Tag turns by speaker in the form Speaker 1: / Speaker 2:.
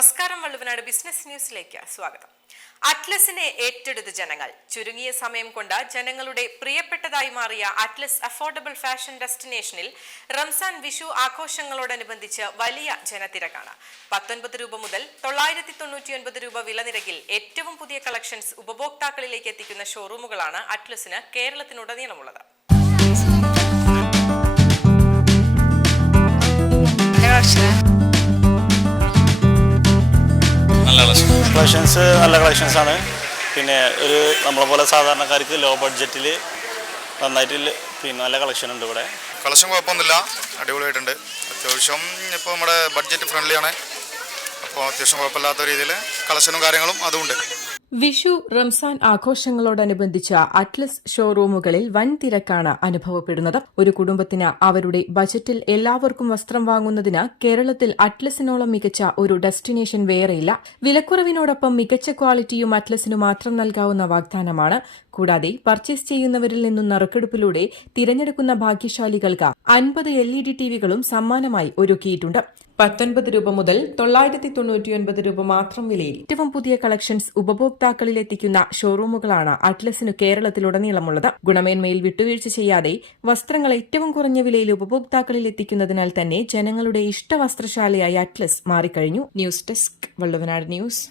Speaker 1: നമസ്കാരം വള്ളുവനാട് ബിസിനസ് ന്യൂസിലേക്ക് സ്വാഗതം. അറ്റ്ലസിനെ ഏറ്റെടുത്ത് ജനങ്ങൾ. ചുരുങ്ങിയ സമയം കൊണ്ട് ജനങ്ങളുടെ പ്രിയപ്പെട്ടതായി മാറിയ അറ്റ്ലസ് അഫോർഡബിൾ ഫാഷൻ ഡെസ്റ്റിനേഷനിൽ റംസാൻ വിഷു ആഘോഷങ്ങളോടനുബന്ധിച്ച് വലിയ ജനത്തിരക്കാണ്. പത്തൊൻപത് രൂപ മുതൽ തൊള്ളായിരത്തി തൊണ്ണൂറ്റിയൊൻപത് രൂപ വില നിരക്കിൽ ഏറ്റവും പുതിയ കളക്ഷൻസ് ഉപഭോക്താക്കളിലേക്ക് എത്തിക്കുന്ന ഷോറൂമുകളാണ് അറ്റ്ലസിന് കേരളത്തിനുടനീളമുള്ളത്.
Speaker 2: കളക്ഷൻസ് നല്ല കളക്ഷൻസ് ആണ്. പിന്നെ ഒരു നമ്മളെ പോലെ സാധാരണക്കാർക്ക് ലോ ബഡ്ജറ്റിൽ നന്നായിട്ട് പിന്നെ നല്ല കളക്ഷൻ ഉണ്ട് ഇവിടെ.
Speaker 3: കളക്ഷൻ കുഴപ്പമൊന്നുമില്ല. അടിപൊളിയായിട്ടുണ്ട്. അത്യാവശ്യം ഇപ്പോൾ നമ്മുടെ ബഡ്ജറ്റ് ഫ്രണ്ട്ലി ആണ്. അപ്പോൾ അത്യാവശ്യം കുഴപ്പമില്ലാത്ത രീതിയിൽ കളക്ഷനും കാര്യങ്ങളും അതുമുണ്ട്
Speaker 1: വിഷു റംസാൻ ആഘോഷങ്ങളോടനുബന്ധിച്ച അറ്റ്ലസ് ഷോറൂമുകളിൽ വൻ തിരക്കാണ് അനുഭവപ്പെടുന്നത്. ഒരു കുടുംബത്തിന് അവരുടെ ബജറ്റിൽ എല്ലാവർക്കും വസ്ത്രം വാങ്ങുന്നതിന് കേരളത്തിൽ അറ്റ്ലസിനോളം മികച്ച ഒരു ഡെസ്റ്റിനേഷൻ വേറെയില്ല. വിലക്കുറവിനോടൊപ്പം മികച്ച ക്വാളിറ്റിയും അറ്റ്ലസിനു മാത്രം നൽകാവുന്ന വാഗ്ദാനമാണ്. കൂടാതെ പർച്ചേസ് ചെയ്യുന്നവരിൽ നിന്നും നറുക്കെടുപ്പിലൂടെ തിരഞ്ഞെടുക്കുന്ന ഭാഗ്യശാലികൾക്ക് അൻപത് എൽ ഇ ഡി ടിവികളും സമ്മാനമായി ഒരുക്കിയിട്ടുണ്ട്. പത്തൊൻപത് രൂപ മുതൽ തൊള്ളായിരത്തി തൊണ്ണൂറ്റിയൊൻപത് രൂപ മാത്രം വിലയിൽ. ഏറ്റവും പുതിയ കളക്ഷൻസ് ഉപഭോക്താക്കളിൽ എത്തിക്കുന്ന ഷോറൂമുകളാണ് അറ്റ്ലസിനു കേരളത്തിലുടനീളമുള്ളത്. ഗുണമേന്മയിൽ വിട്ടുവീഴ്ച ചെയ്യാതെ വസ്ത്രങ്ങൾ ഏറ്റവും കുറഞ്ഞ വിലയിൽ ഉപഭോക്താക്കളിൽ എത്തിക്കുന്നതിനാൽ തന്നെ ജനങ്ങളുടെ ഇഷ്ട വസ്ത്രശാലയായി അറ്റ്ലസ് മാറിക്കഴിഞ്ഞു. News desk Valluvanad news.